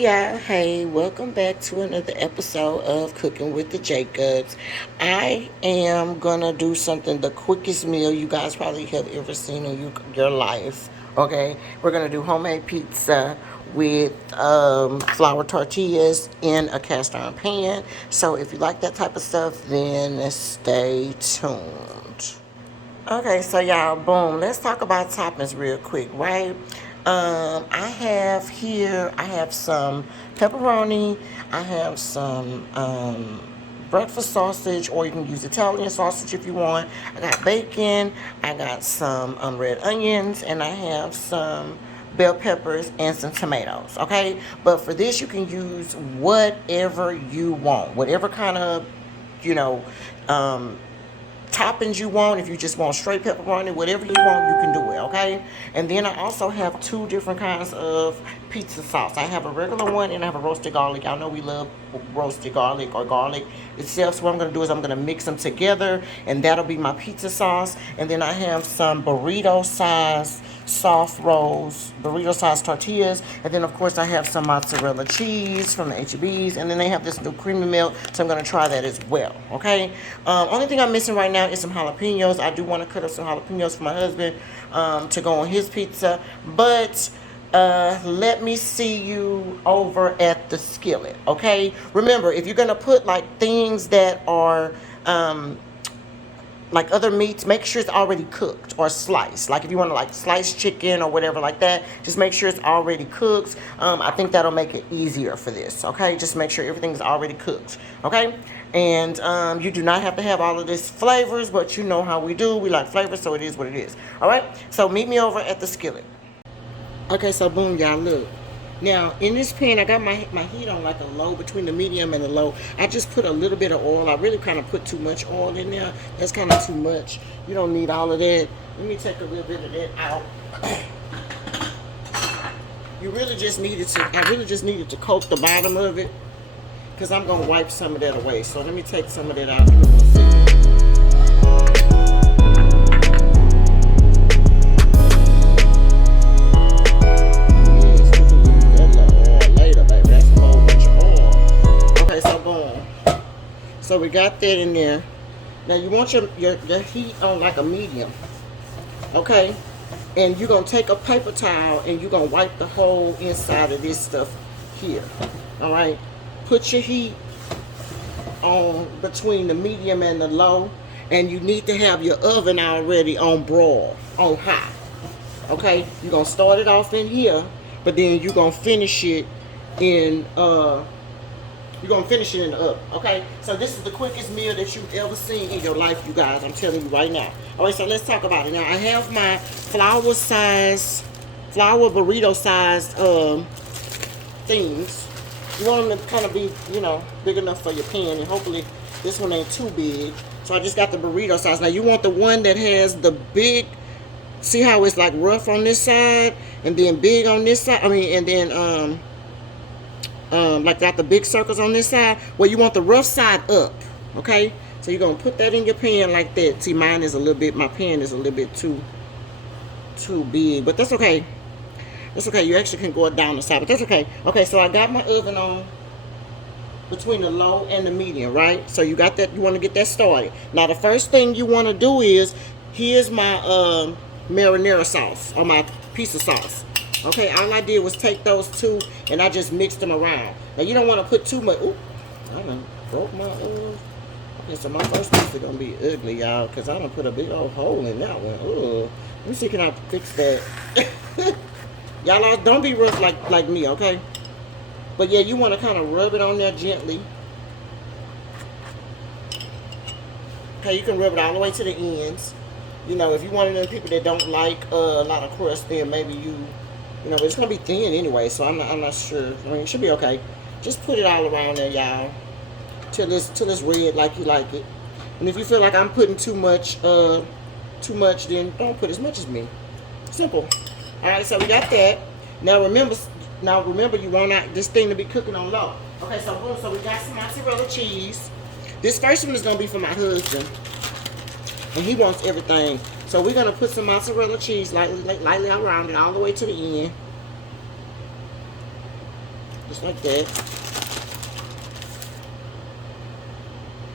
y'all, hey, welcome back to another episode of Cooking with the Jacobs. I am gonna do something, the quickest meal you guys probably have ever seen in your life. Okay, we're gonna do homemade pizza with flour tortillas in a cast iron pan. So if you like that type of stuff, then stay tuned. Okay, so y'all, boom. Let's talk about toppings real quick, right? I have some pepperoni. I have some breakfast sausage, or you can use Italian sausage if you want. I got bacon. I got some red onions, and I have some bell peppers and some tomatoes. Okay, but for this, you can use whatever you want, whatever kind of, you know. Toppings you want. If you just want straight pepperoni, whatever you want, you can do it, okay? And then I also have two different kinds of pizza sauce. I have a regular one and I have a roasted garlic. Y'all know we love roasted garlic or garlic itself. So what I'm going to do is I'm going to mix them together, and that'll be my pizza sauce. And then I have some burrito size soft rolls, burrito size tortillas. And then of course I have some mozzarella cheese from the HEBs. And then they have this new creamy milk, so I'm going to try that as well, okay? Only thing I'm missing right now is some jalapenos. I do want to cut up some jalapenos for my husband to go on his pizza. But let me see you over at the skillet, okay? Remember, if you're going to put like things that are like other meats, make sure it's already cooked or sliced. Like if you want to like slice chicken or whatever like that, just make sure it's already cooked. I think that'll make it easier for this, okay? Just make sure everything's already cooked, okay? And you do not have to have all of this flavors, but you know how we do. We like flavors, so it is what it is, all right? So meet me over at the skillet. Okay, so boom, y'all, look. Now, in this pan, I got my heat on like a low, between the medium and the low. I just put a little bit of oil. I really kind of put too much oil in there. That's kind of too much. You don't need all of that. Let me take a little bit of that out. I really just needed to coat the bottom of it, because I'm going to wipe some of that away. So let me take some of that out. So we got that in there. Now you want your heat on like a medium, okay? And you're gonna take a paper towel and you're gonna wipe the whole inside of this stuff here, all right? Put your heat on between the medium and the low, and you need to have your oven already on broil, on high, okay? You're gonna start it off in here, but then you're gonna finish it in you're going to finish it in the oven, okay? So this is the quickest meal that you've ever seen in your life, you guys. I'm telling you right now. All right, so let's talk about it. Now, I have my flour burrito size things. You want them to kind of be, big enough for your pan. And hopefully this one ain't too big. So I just got the burrito size. Now, you want the one that has the big, see how it's like rough on this side and then big on this side? And then like got the big circles on this side. Well, you want the rough side up, okay? So you're gonna put that in your pan like that. See, my pan is a little bit too big, but that's okay. That's okay. You actually can go down the side, but that's okay. Okay, so I got my oven on between the low and the medium, right? So you got that. You want to get that started. Now, the first thing you want to do is, here's my marinara sauce, or my pizza sauce. Okay, all I did was take those two and I just mixed them around. Now you don't want to put too much. Ooh, I done broke my okay, so my first piece is gonna be ugly, y'all, because I done put a big old hole in that one. Ugh. Let me see, can I fix that? Y'all don't be rough like me, okay? But yeah, you want to kind of rub it on there gently. Okay, you can rub it all the way to the ends. If you're one of those people that don't like a lot of crust, then maybe but it's gonna be thin anyway, so I'm not sure. It should be okay. Just put it all around there, y'all, till it's red like you like it. And if you feel like I'm putting too much, then don't put as much as me. Simple. All right, so we got that. Now remember, you want this thing to be cooking on low. Okay, so boom. So we got some mozzarella cheese. This first one is gonna be for my husband, and he wants everything. So we're gonna put some mozzarella cheese lightly around it all the way to the end. Just like that.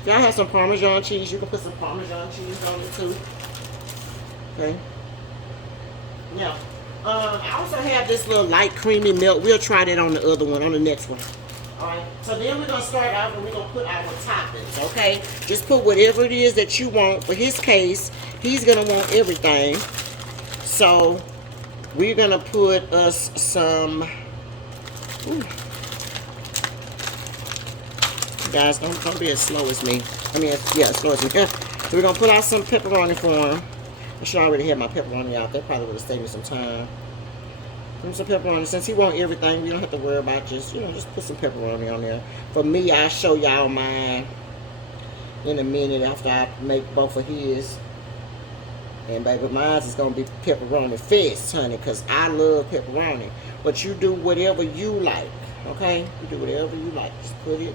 If y'all have some Parmesan cheese, you can put some Parmesan cheese on it too. Okay. Now, I also have this little light creamy milk. We'll try that on the other one, on the next one. Alright, so then we're going to start out and we're going to put our toppings, okay? Just put whatever it is that you want. For his case, he's going to want everything. So, we're going to put us some... Ooh. Guys, don't be as slow as me. I mean, yeah, as slow as me. So we're going to put out some pepperoni for him. I should already have my pepperoni out. That probably would have saved me some time. Put some pepperoni. Since he wants everything, we don't have to worry about just put some pepperoni on there. For me, I'll show y'all mine in a minute after I make both of his. And baby, mine is going to be pepperoni fest, honey, because I love pepperoni. But you do whatever you like, okay? You do whatever you like. Just put it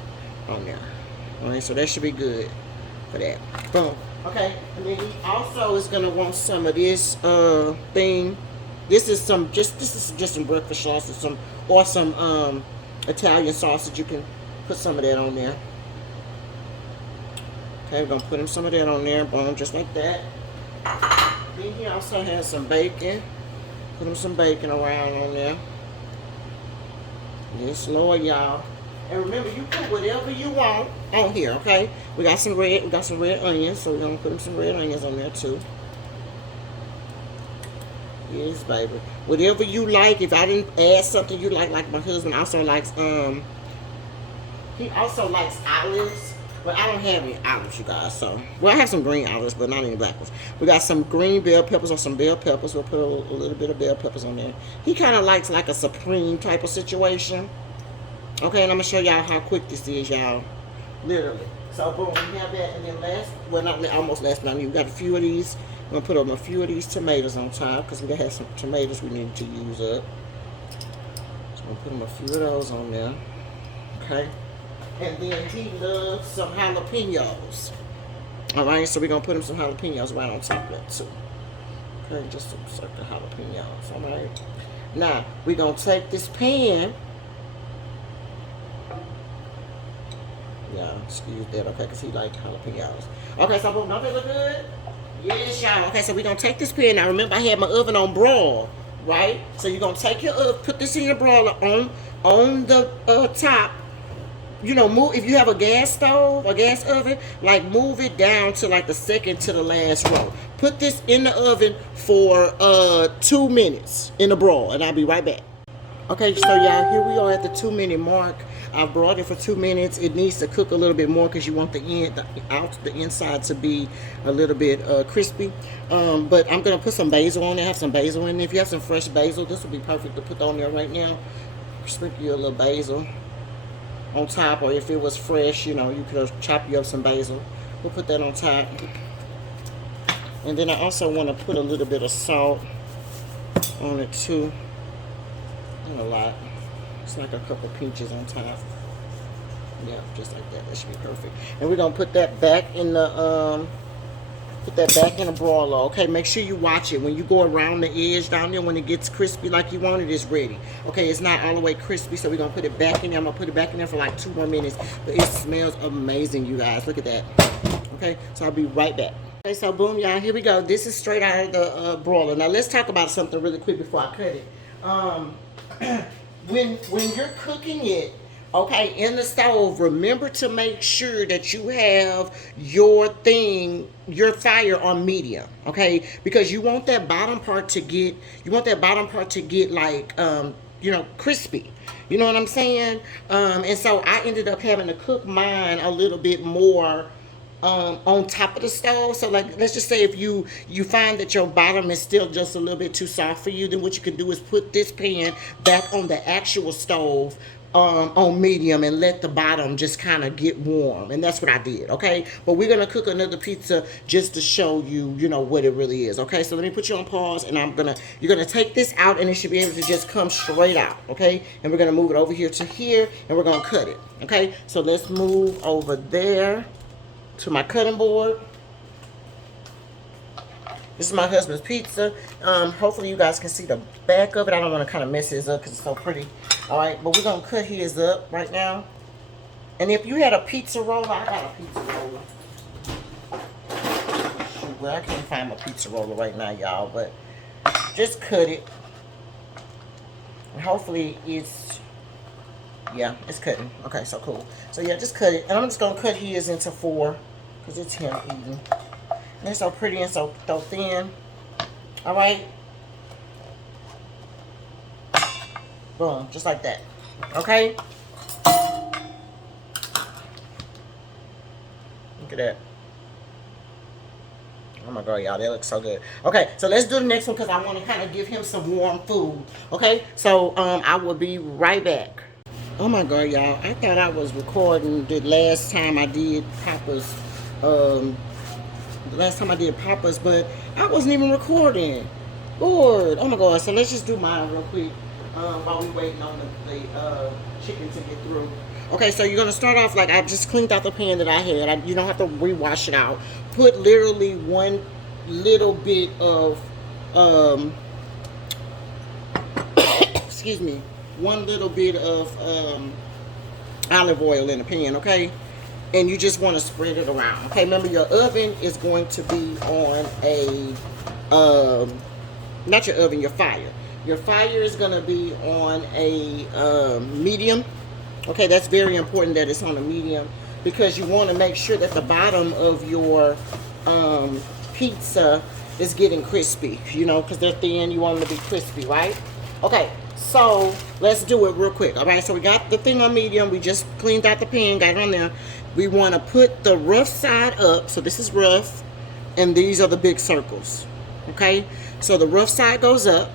on there. Alright, so that should be good for that. Boom. Okay, and then he also is going to want some of this thing. This is just some breakfast sausage, some Italian sausage. You can put some of that on there. Okay, we're gonna put him some of that on there, boom, just like that. Then he also has some bacon. Put him some bacon around on there. Yes, Lord, y'all. And remember, you put whatever you want on here, okay? We got some red onions, so we're gonna put him some red onions on there too. Yes, baby. Whatever you like. If I didn't add something you like my husband also likes, he also likes olives. But I don't have any olives, you guys, so. Well, I have some green olives, but not any black ones. We got some green bell peppers or some bell peppers. We'll put a little bit of bell peppers on there. He kind of likes like a supreme type of situation. Okay, and I'm going to show y'all how quick this is, y'all. Literally. So, boom, we have that. And then almost last, but I mean, we got a few of these. I'm going to put on a few of these tomatoes on top because we're going to have some tomatoes we need to use up. So I'm going to put them a few of those on there. Okay. And then he loves some jalapenos. Alright, so we're going to put him some jalapenos right on top of that too. Okay, just some circle jalapenos. Alright. Now, we're going to take this pan. Yeah, excuse that, okay, because he likes jalapenos. Okay, so boom, don't they look good? Yes, y'all. Okay, so we're going to take this pan. Now, remember, I had my oven on broil, right? So you're going to take your oven, put this in your broiler on the top. You know, move, if you have a gas stove, a gas oven, like move it down to like the second to the last row. Put this in the oven for 2 minutes in the broil, and I'll be right back. Okay, so y'all, here we are at the 2-minute mark. I've broiled it for 2 minutes. It needs to cook a little bit more because you want the inside to be a little bit crispy. But I'm gonna put some basil on there. Have some basil in there. If you have some fresh basil, this would be perfect to put on there right now. Sprinkle you a little basil on top, or if it was fresh, you know, you could chop you up some basil. We'll put that on top. And then I also want to put a little bit of salt on it too. Not a lot. It's like a couple pinches on top. Yeah, just like that. That should be perfect. And we're gonna put that back in the broiler. Okay, make sure you watch it. When you go around the edge down there, when it gets crispy like you want it, it's ready. Okay, it's not all the way crispy, so we're gonna put it back in there. I'm gonna put it back in there for like 2 more minutes. But it smells amazing, you guys. Look at that. Okay, so I'll be right back. Okay, so boom, y'all, here we go. This is straight out of the broiler. Now let's talk about something really quick before I cut it. When you're cooking it, okay, in the stove, remember to make sure that you have your fire on medium, okay? Because you want that bottom part to get, like, you know, crispy. You know what I'm saying? And so I ended up having to cook mine a little bit more on top of the stove. So like, let's just say if you find that your bottom is still just a little bit too soft for you, then what you can do is put this pan back on the actual stove on medium and let the bottom just kind of get warm. And that's what I did, okay? But we're gonna cook another pizza just to show you, you know, what it really is, okay? So let me put you on pause, and you're gonna take this out, and it should be able to just come straight out, okay? And we're gonna move it over here to here, and we're gonna cut it, okay? So let's move over there to my cutting board. This is my husband's pizza. Hopefully you guys can see the back of it. I don't want to kind of mess this up because it's so pretty. All right, but we're gonna cut his up right now. And if you had a pizza roller, I got a pizza roller. Shoot, well, I can't find my pizza roller right now, y'all, but just cut it. And hopefully it's, yeah, it's cutting. Okay, so cool. So yeah, just cut it. And I'm just gonna cut his into 4, because it's him eating. And it's so pretty and so thin. All right. Boom, just like that. Okay. Look at that. Oh my god, y'all, that looks so good. Okay, so let's do the next one because I want to kind of give him some warm food. Okay, so I will be right back. Oh my god, y'all, I thought I was recording the last time I did Papa's, but I wasn't even recording. Lord, oh my god, so let's just do mine real quick while we waiting on the chicken to get through. Okay, so you're gonna start off like I just cleaned out the pan that I had. You don't have to rewash it out. Put literally one little bit of, excuse me, one little bit of olive oil in the pan, okay? And you just want to spread it around, okay? Remember, your oven is going to be on a, not your oven, your fire. Your fire is going to be on a medium. Okay, that's very important that it's on a medium because you want to make sure that the bottom of your pizza is getting crispy, you know, because they're thin. You want them to be crispy, right? Okay, so let's do it real quick. All right, so we got the thing on medium. We just cleaned out the pan, got it on there. We want to put the rough side up. So this is rough, and these are the big circles. Okay, so the rough side goes up.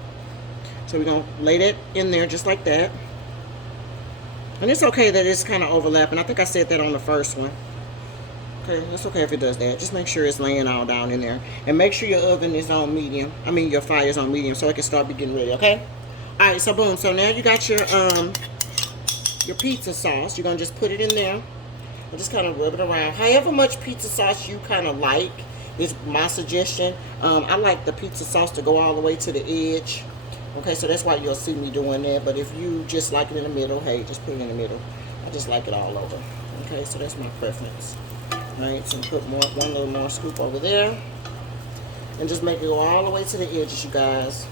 So we're going to lay that in there just like that. And it's okay that it's kind of overlapping. I think I said that on the first one. Okay, it's okay if it does that. Just make sure it's laying all down in there. And make sure your oven is on medium. I mean, your fire is on medium so it can start getting ready, okay? All right, so boom. So now you got your pizza sauce. You're going to just put it in there. And just kind of rub it around. However much pizza sauce you kind of like is my suggestion. I like the pizza sauce to go all the way to the edge. Okay, so that's why you'll see me doing that. But if you just like it in the middle, hey, just put it in the middle. I just like it all over. Okay, so that's my preference. All right, so put one little more scoop over there. And just make it go all the way to the edges, you guys.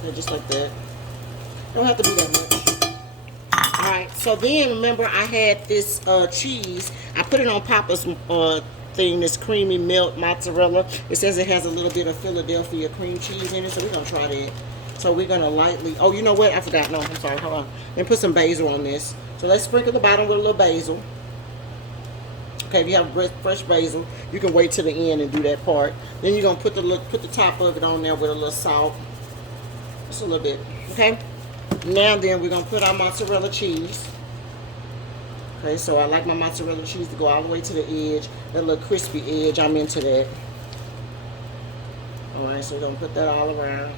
Okay, just like that. Don't have to be that much. All right, so then remember I had this cheese. I put it on Papa's thing, this creamy melt mozzarella. It says it has a little bit of Philadelphia cream cheese in it, so we're going to try that. So we're going to lightly, oh, you know what? I forgot. No, I'm sorry. Hold on. Let me put some basil on this. So let's sprinkle the bottom with a little basil. Okay, if you have fresh basil, you can wait till the end and do that part. Then you're going to put the top of it on there with a little salt. Just a little bit. Okay? Now then, we're going to put our mozzarella cheese. Okay, so I like my mozzarella cheese to go all the way to the edge. That little crispy edge, I'm into that. Alright, so we're going to put that all around.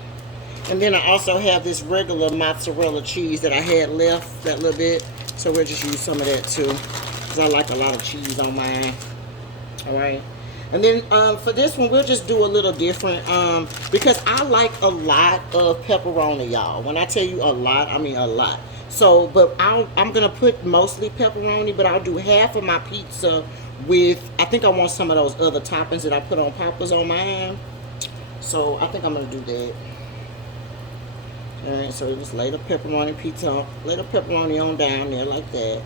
And then I also have this regular mozzarella cheese that I had left, that little bit. So we'll just use some of that too. Because I like a lot of cheese on mine. Alright. And then for this one, we'll just do a little different. Because I like a lot of pepperoni, y'all. When I tell you a lot, I mean a lot. So, but I'm going to put mostly pepperoni, but I'll do half of my pizza with, I think I want some of those other toppings that I put on Papa's on mine. So I think I'm going to do that. Alright, so just lay the pepperoni pizza, lay the pepperoni on down there like that.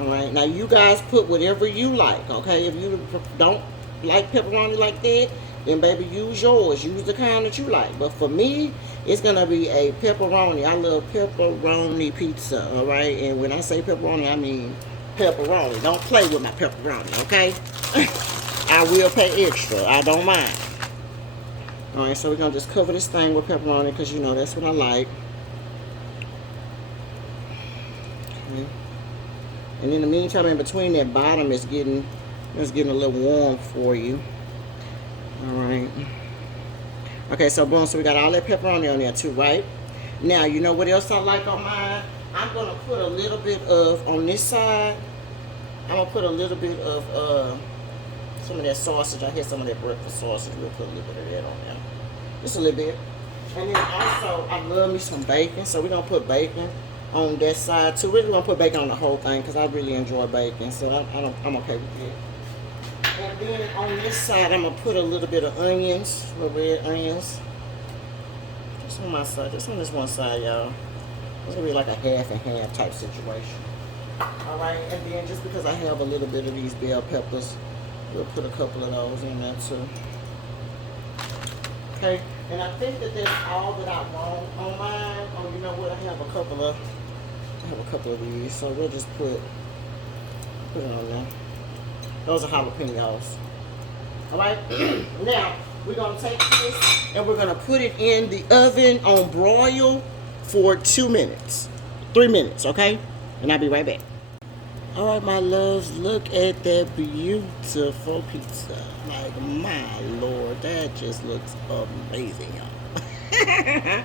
Alright, now you guys put whatever you like, okay? If you don't like pepperoni like that, then baby, use yours. Use the kind that you like. But for me, it's going to be a pepperoni. I love pepperoni pizza, alright? And when I say pepperoni, I mean pepperoni. Don't play with my pepperoni, okay? I will pay extra. I don't mind. Alright, so we're going to just cover this thing with pepperoni because, you know, that's what I like. Okay. And in the meantime, in between, that bottom is getting a little warm for you. Alright. Okay, so boom, so we got all that pepperoni on there too, right? Now, you know what else I like on mine? I'm going to put a little bit of, on this side, I'm going to put a little bit of some of that sausage. I had some of that breakfast sausage. We'll put a little bit of that on there. Just a little bit. And then also, I love me some bacon. So we're going to put bacon on that side too. Really want to put bacon on the whole thing because I really enjoy bacon, so I'm okay with it. And then on this side, I'm gonna put a little bit of onions, little red onions. Just on my side, just on this one side, y'all. It's gonna be like a half and half type situation. All right, and then just because I have a little bit of these bell peppers, we'll put a couple of those in there too. Okay, and I think that that's all that I want on mine. Oh, you know what? I have a couple of these, so we'll just put it on there. Those are jalapenos. All right, now we're gonna take this and we're gonna put it in the oven on broil for 2 minutes, 3 minutes, okay? And I'll be right back. All right, my loves, look at that beautiful pizza. Like, my Lord, that just looks amazing, y'all.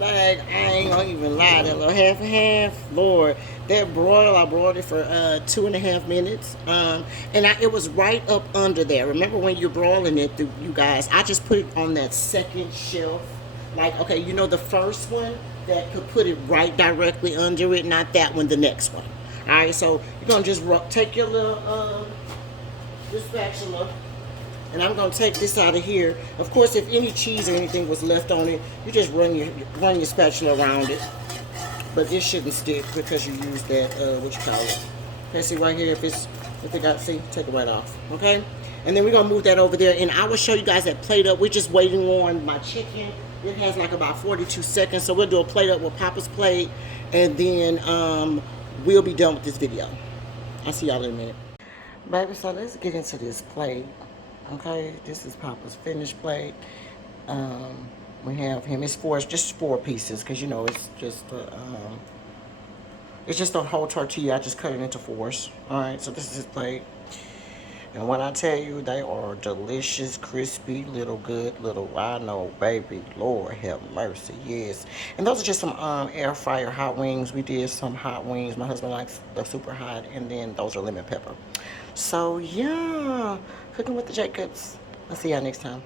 Like, I ain't gonna even lie, that little half and half, Lord. That broil, I broiled it for 2.5 minutes. And it was right up under there. Remember when you're broiling it, you guys, I just put it on that second shelf. Like, okay, you know the first one that could put it right directly under it, not that one, the next one. All right, so you're gonna just take your little this spatula, and I'm gonna take this out of here. Of course, if any cheese or anything was left on it, you just run your spatula around it, but it shouldn't stick because you use that what you call it. Okay, see right here, if it got, see, take it right off. Okay, and then we're gonna move that over there, and I will show you guys that plate up. We're just waiting on my chicken. It has like about 42 seconds, so we'll do a plate up with Papa's plate, and then we'll be done with this video. I'll see y'all in a minute. Baby, so let's get into this plate. Okay, this is Papa's finished plate. We have him. It's just four pieces, because you know it's just a whole tortilla. I just cut it into fours. All right, so this is his plate. And when I tell you, they are delicious, crispy, little good, little, I know, baby, Lord have mercy, yes. And those are just some air fryer hot wings. We did some hot wings. My husband likes the super hot, and then those are lemon pepper. So, yeah, cooking with the Jacobs. I'll see y'all next time.